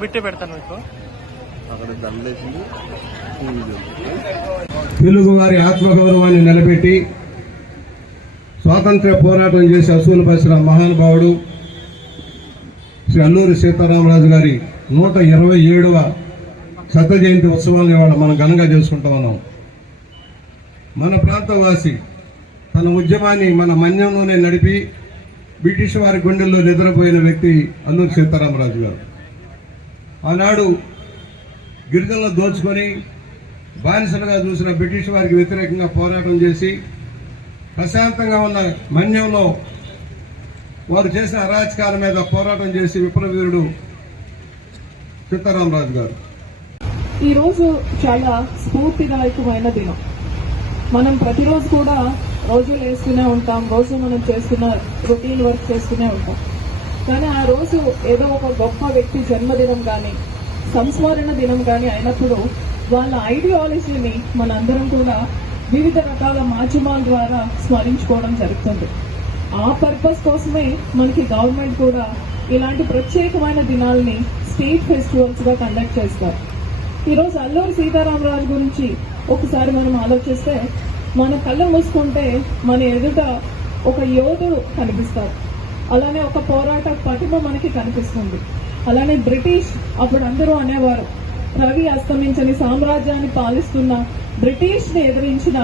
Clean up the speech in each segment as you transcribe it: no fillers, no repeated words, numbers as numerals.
బిట్టే పెడతాను మీకు. తెలుగు వారి ఆత్మగౌరవాన్ని నిలబెట్టి స్వాతంత్ర్య పోరాటం చేసి అసూలు పరిచిన మహానుభావుడు శ్రీ అల్లూరి సీతారామరాజు గారి 127వ శత జయంతి ఉత్సవాలను ఇవాళ మనం ఘనంగా చేసుకుంటా ఉన్నాం. మన ప్రాంతవాసి తన ఉద్యమాన్ని మన మన్యంలోనే నడిపి బ్రిటిష్ వారి గుండెల్లో నిద్రపోయిన వ్యక్తి అల్లూరి సీతారామరాజు గారు. ఆనాడు గిరిజనులను దోచుకొని బానిసలుగా చూసిన బ్రిటిష్ వారికి వ్యతిరేకంగా పోరాటం చేసి ప్రశాంతంగా ఉన్న మన్యంలో వారు చేసిన అరాచకాల మీద పోరాటం చేసి విప్లవీరుడు సీతారామరాజు గారు. ఈరోజు చాలా స్ఫూర్తిదాయకమైన దినం. మనం ప్రతిరోజు కూడా రోజులు వేస్తూనే ఉంటాం, రోజు మనం చేస్తున్న రొటీన్ వర్క్ చేస్తూనే ఉంటాం. కానీ ఆ రోజు ఏదో ఒక గొప్ప వ్యక్తి జన్మదినం కానీ సంస్మరణ దినం కానీ అయినప్పుడు వాళ్ళ ఐడియాలజీని మనందరం కూడా వివిధ రకాల మాధ్యమాల ద్వారా స్మరించుకోవడం జరుగుతుంది. ఆ పర్పస్ కోసమే మనకి గవర్నమెంట్ కూడా ఇలాంటి ప్రత్యేకమైన దినాల్ని స్టేట్ ఫెస్టివల్స్ గా కండక్ట్ చేస్తారు. ఈరోజు అల్లూరి సీతారామరాజు గురించి ఒకసారి మనం ఆలోచిస్తే మన కళ్ళు మూసుకుంటే మన ఎదుట ఒక యోధుడు కనిపిస్తారు, అలానే ఒక పోరాట పటిమ మనకి కనిపిస్తుంది. అలానే బ్రిటిష్ అప్పుడు అందరూ అనేవారు రవి అస్తమించని సామ్రాజ్యాన్ని పాలిస్తున్న బ్రిటిష్ ని ఎదిరించిన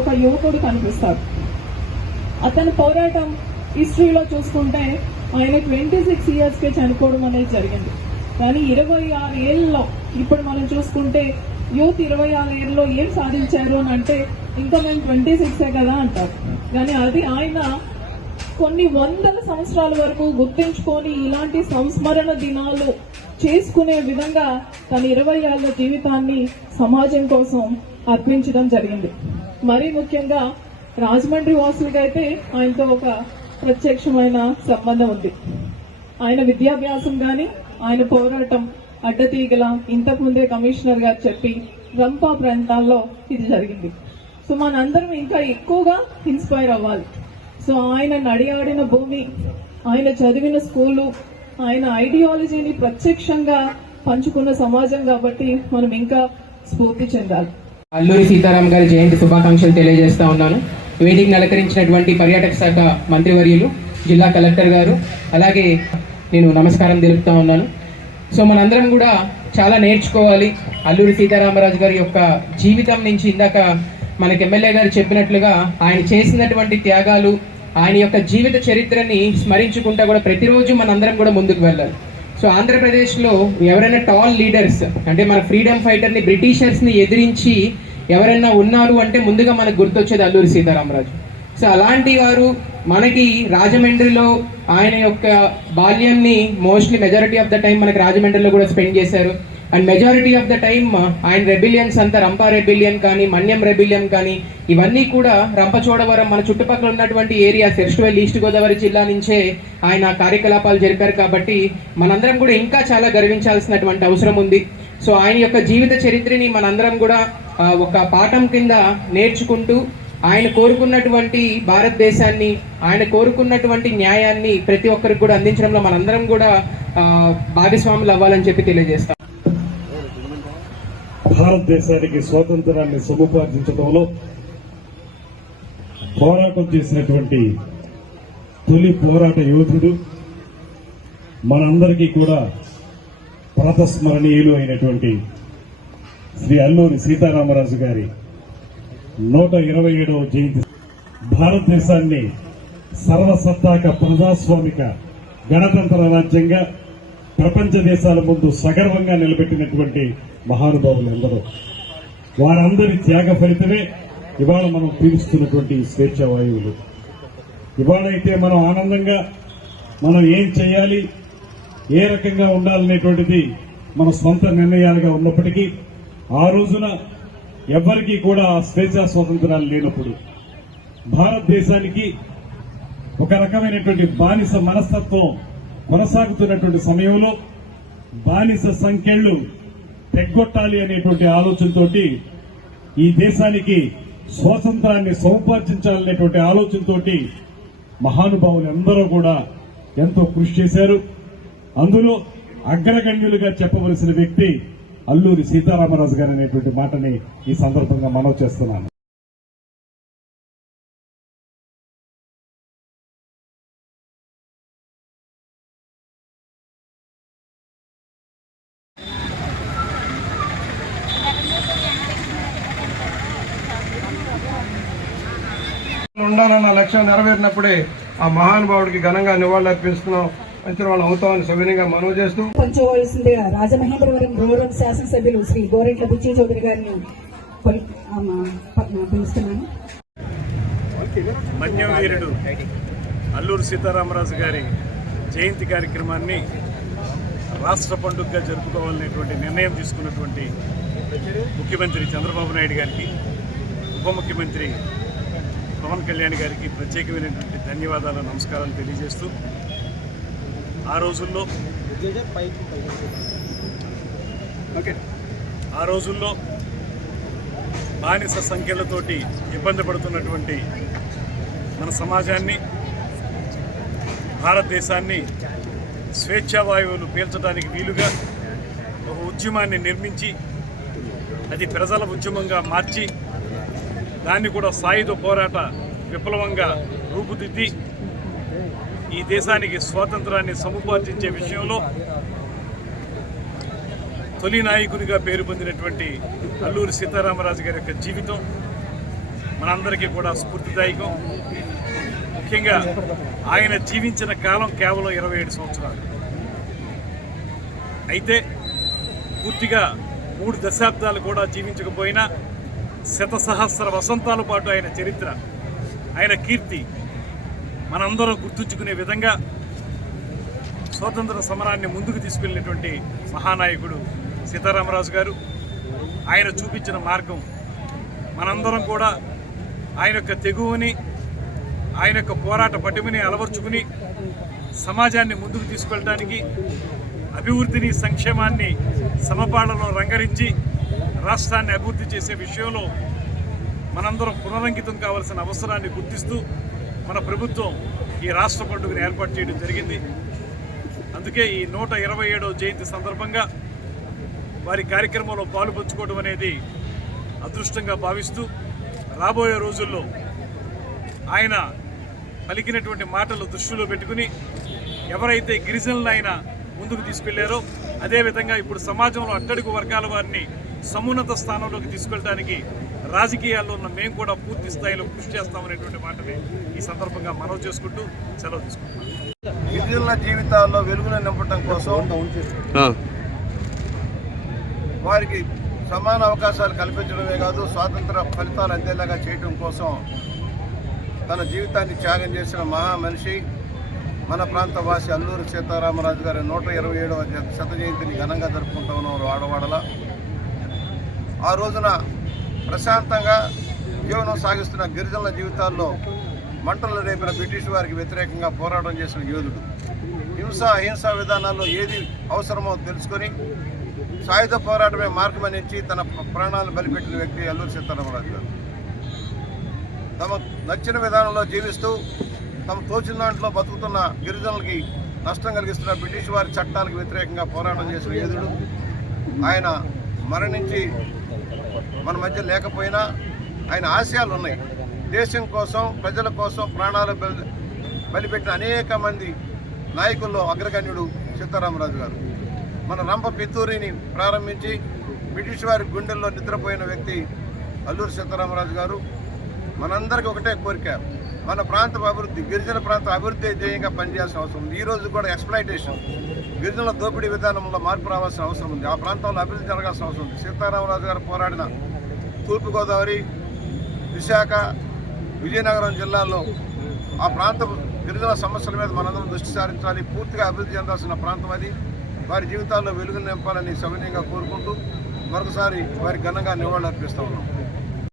ఒక యువకుడు కనిపిస్తాడు. అతని పోరాటం హిస్టరీలో చూసుకుంటే ఆయన 26 years కే చనిపోవడం అనేది జరిగింది. కానీ 26 ఏళ్ళలో ఇప్పుడు మనం చూసుకుంటే యూత్ 26 ఏళ్ళలో ఏం సాధించారు అని అంటే ఇంకా మేము 26 కదా అంటారు. కానీ అది ఆయన కొన్ని వందల సంవత్సరాల వరకు గుర్తించుకొని ఇలాంటి సంస్మరణ దినాలు చేసుకునే విధంగా తన 20 ఏళ్ల జీవితాన్ని సమాజం కోసం అర్పించడం జరిగింది. మరీ ముఖ్యంగా రాజమండ్రి వాసులుగా అయితే ఆయనతో ఒక ప్రత్యక్షమైన సంబంధం ఉంది. ఆయన విద్యాభ్యాసం గాని ఆయన పోరాటం అడ్డతీగల ఇంతకుముందే కమిషనర్ గారు చెప్పి రంపా ప్రాంతాల్లో ఇది జరిగింది. సో మనందరం ఇంకా ఎక్కువగా ఇన్స్పైర్ అవ్వాలి. సో ఆయన నడియాడిన భూమి, ఆయన చదివిన స్కూలు, ఆయన ఐడియాలజీని ప్రత్యక్షంగా పంచుకున్న సమాజం కాబట్టి మనం ఇంకా స్ఫూర్తి చెందాలి. అల్లూరి సీతారాం గారి జయంతి శుభాకాంక్షలు తెలియజేస్తా ఉన్నాను. వేదికను అలంకరించినటువంటి పర్యాటక శాఖ మంత్రివర్యులు, జిల్లా కలెక్టర్ గారు, అలాగే నేను నమస్కారం తెలుపుతా ఉన్నాను. సో మనందరం కూడా చాలా నేర్చుకోవాలి అల్లూరి సీతారామరాజు గారి యొక్క జీవితం నుంచి. ఇందాక మనకి ఎమ్మెల్యే గారు చెప్పినట్లుగా ఆయన చేసినటువంటి త్యాగాలు, ఆయన యొక్క జీవిత చరిత్రని స్మరించుకుంటా కూడా ప్రతిరోజు మనందరం కూడా ముందుకు వెళ్ళాలి. సో ఆంధ్రప్రదేశ్లో ఎవరైనా టాల్ లీడర్స్ అంటే మన ఫ్రీడమ్ ఫైటర్ని బ్రిటిషర్స్ని ఎదిరించి ఎవరైనా ఉన్నారు అంటే ముందుగా మనకు గుర్తొచ్చేది అల్లూరి సీతారామరాజు. సో అలాంటి వారు మనకి రాజమండ్రిలో ఆయన యొక్క బాల్యాన్ని mostly majority of the time మనకి రాజమండ్రిలో కూడా స్పెండ్ చేశారు. And majority of the time ఆయన రెబిలియన్స్ అంతా రంపా రెబిలియన్ కానీ మన్యం రెబిలియన్ కానీ ఇవన్నీ కూడా రంపచోడవరం మన చుట్టుపక్కల ఉన్నటువంటి ఏరియాస్ ఎస్టువెల్ ఈస్ట్ గోదావరి జిల్లా నుంచే ఆయన కార్యకలాపాలు జరిపారు. కాబట్టి మనందరం కూడా ఇంకా చాలా గర్వించాల్సినటువంటి అవసరం ఉంది. సో ఆయన యొక్క జీవిత చరిత్రని మనందరం కూడా ఒక పాఠం కింద నేర్చుకుంటూ ఆయన కోరుకున్నటువంటి భారతదేశాన్ని, ఆయన కోరుకున్నటువంటి న్యాయాన్ని ప్రతి ఒక్కరికి కూడా అందించడంలో మనందరం కూడా భాగస్వాములు అవ్వాలని చెప్పి తెలియజేస్తాం. భారతదేశానికి స్వాతంత్రాన్ని సముపార్జించడంలో పోరాటం చేసినటువంటి తొలి పోరాట యోధుడు, మనందరికీ కూడా ప్రాతస్మరణీయులు అయినటువంటి శ్రీ అల్లూరి సీతారామరాజు గారి 127వ జయంతి భారతదేశాన్ని సర్వసత్తాక ప్రజాస్వామిక గణతంత్ర రాజ్యంగా ప్రపంచ దేశాల ముందు సగర్వంగా నిలబెట్టినటువంటి మహానుభావులు ఎందరో. వారందరి త్యాగ ఫలితమే ఇవాళ మనం పీలుస్తున్నటువంటి స్వేచ్ఛ వాయువులు. ఇవాళైతే మనం ఆనందంగా మనం ఏం చేయాలి, ఏ రకంగా ఉండాలనేటువంటిది మన సొంత నిర్ణయాలుగా ఉన్నప్పటికీ ఆ రోజున ఎవ్వరికీ కూడా స్వేచ్ఛా స్వాతంత్రాలు లేనప్పుడు భారతదేశానికి ఒక రకమైనటువంటి బానిస మనస్తత్వం కొనసాగుతున్నటువంటి సమయంలో బానిస సంఖ్యలు తెగ్గొట్టాలి అనేటువంటి ఆలోచనతోటి ఈ దేశానికి స్వాతంత్రాన్ని సముపార్జించాలనేటువంటి ఆలోచనతోటి మహానుభావులు అందరూ కూడా ఎంతో కృషి చేశారు. అందులో అగ్రగణ్యులుగా చెప్పవలసిన వ్యక్తి అల్లూరి సీతారామరాజు గారు అనేటువంటి మాటని ఈ సందర్భంగా మనవి చేస్తున్నాను. ఉండాలన్న లక్ష్యం నెరవేరినప్పుడే ఆ మహానుభావుడికి ఘనంగా నివాళులర్పిస్తున్నాం. మంచి వాళ్ళు అవుతామని సవినీయంగా మనవి చేస్తూ పంచవలసిందిగా రాజమహేంద్రవరం రూరల్ శాసనసభ్యులు శ్రీ గోరెంట్ల బుచ్చి చౌదరి గారిని పిలుస్తున్నాను. మన్యవీరుడు అల్లూరి సీతారామరాజు గారి జయంతి కార్యక్రమాన్ని రాష్ట్ర పండుగగా జరుపుకోవాలనేటువంటి నిర్ణయం తీసుకున్నటువంటి ముఖ్యమంత్రి చంద్రబాబు నాయుడు గారికి, ఉప ముఖ్యమంత్రి పవన్ కళ్యాణ్ గారికి ప్రత్యేకమైనటువంటి ధన్యవాదాలు, నమస్కారాలు తెలియజేస్తూ ఆ రోజుల్లో బానిస సంఖ్యలతోటి ఇబ్బంది పడుతున్నటువంటి మన సమాజాన్ని, భారతదేశాన్ని స్వేచ్ఛావాయువులు పీల్చడానికి వీలుగా ఒక ఉద్యమాన్ని నిర్మించి అది ప్రజల ఉద్యమంగా మార్చి దాన్ని కూడా సాయుధ పోరాట విప్లవంగా రూపుదిద్ది ఈ దేశానికి స్వాతంత్రాన్ని సముపార్జించే విషయంలో తొలి నాయకునిగా పేరు పొందినటువంటి అల్లూరి సీతారామరాజు గారి యొక్క జీవితం మనందరికీ కూడా స్ఫూర్తిదాయకం. ముఖ్యంగా ఆయన జీవించిన కాలం కేవలం 27 సంవత్సరాలు. అయితే పూర్తిగా 3 దశాబ్దాలు కూడా జీవించకపోయినా శతసహస్ర వసంతాల పాటు ఆయన చరిత్ర, ఆయన కీర్తి మనందరం గుర్తుంచుకునే విధంగా స్వాతంత్ర సమరాన్ని ముందుకు తీసుకెళ్లినటువంటి మహానాయకుడు సీతారామరాజు గారు. ఆయన చూపించిన మార్గం మనందరం కూడా ఆయన యొక్క తెగువని, ఆయన యొక్క పోరాట పటిమని అలవర్చుకుని సమాజాన్ని ముందుకు తీసుకెళ్ళడానికి, అభివృద్ధిని, సంక్షేమాన్ని సమపాళ్లలో రంగరించి రాష్ట్రాన్ని అభివృద్ధి చేసే విషయంలో మనందరం పునరంకితం కావాల్సిన అవసరాన్ని గుర్తిస్తూ మన ప్రభుత్వం ఈ రాష్ట్ర పండుగను ఏర్పాటు చేయడం జరిగింది. అందుకే ఈ 127వ జయంతి సందర్భంగా వారి కార్యక్రమంలో పాలు పంచుకోవడం అనేది అదృష్టంగా భావిస్తూ రాబోయే రోజుల్లో ఆయన పలికినటువంటి మాటలు దృష్టిలో పెట్టుకుని ఎవరైతే గిరిజనులను ఆయన ముందుకు తీసుకెళ్లారో అదేవిధంగా ఇప్పుడు సమాజంలో అట్టడుగు వర్గాల వారిని సమున్నత స్థానంలోకి తీసుకెళ్ళడానికి రాజకీయాల్లో ఉన్న మేము కూడా పూర్తి స్థాయిలో కృషి చేస్తామనేటువంటి మాటని ఈ సందర్భంగా మనవి చేసుకుంటూ సెలవు తీసుకుంటున్నాం. గిరిజనుల జీవితాల్లో వెలుగులు నింపడం కోసం, వారికి సమాన అవకాశాలు కల్పించడమే కాదు స్వాతంత్ర ఫలితాలు అందేలాగా చేయడం కోసం తన జీవితాన్ని త్యాగం చేసిన మహామనిషి మన ప్రాంత వాసి అల్లూరి సీతారామరాజు గారి 127వ శత జయంతిని ఘనంగా జరుపుకుంటూ ఉన్నారు ఆడవాడల. ఆ రోజున ప్రశాంతంగా జీవనం సాగిస్తున్న గిరిజనుల జీవితాల్లో మంటలు రేపిన బ్రిటిష్ వారికి వ్యతిరేకంగా పోరాటం చేసిన యోధుడు. హింస అహింసా విధానాల్లో ఏది అవసరమో తెలుసుకొని సాయుధ పోరాటమే మార్గమనించి తన ప్రాణాలను బలిపెట్టిన వ్యక్తి అల్లూరి సీతారామరాజు గారు. తమ నచ్చిన విధానంలో జీవిస్తూ తమ తోచిన దాంట్లో బతుకుతున్న గిరిజనులకి నష్టం కలిగిస్తున్న బ్రిటిష్ వారి చట్టాలకు వ్యతిరేకంగా పోరాటం చేసిన యోధుడు. ఆయన మరణించి మన మధ్య లేకపోయినా ఆయన ఆశయాలు ఉన్నాయి. దేశం కోసం, ప్రజల కోసం ప్రాణాలు బలిపెట్టిన అనేక మంది నాయకుల్లో అగ్రగణ్యుడు సీతారామరాజు గారు. మన రంప పిత్తూరిని ప్రారంభించి బ్రిటిష్ వారి గుండెల్లో నిద్రపోయిన వ్యక్తి అల్లూరి సీతారామరాజు గారు. మనందరికీ ఒకటే కోరిక, మన ప్రాంత అభివృద్ధి, గిరిజన ప్రాంత అభివృద్ధి ధ్యేయంగా పనిచేయాల్సిన అవసరం ఉంది. ఈ రోజు కూడా ఎక్స్ప్లాయిటేషన్, గిరిజనుల దోపిడీ విధానంలో మార్పు రావాల్సిన అవసరం ఉంది. ఆ ప్రాంతంలో అభివృద్ధి జరగాల్సిన అవసరం ఉంది. సీతారామరాజు గారు పోరాడిన తూర్పుగోదావరి, విశాఖ, విజయనగరం జిల్లాల్లో ఆ ప్రాంత గిరిజన సమస్యల మీద మనందరం దృష్టి సారించాలి. పూర్తిగా అభివృద్ధి చెందాల్సిన ప్రాంతం అది. వారి జీవితాల్లో వెలుగులు నింపాలని సవినయంగా కోరుకుంటూ మరొకసారి వారికి ఘనంగా నివాళులు అర్పిస్తూ ఉన్నాం.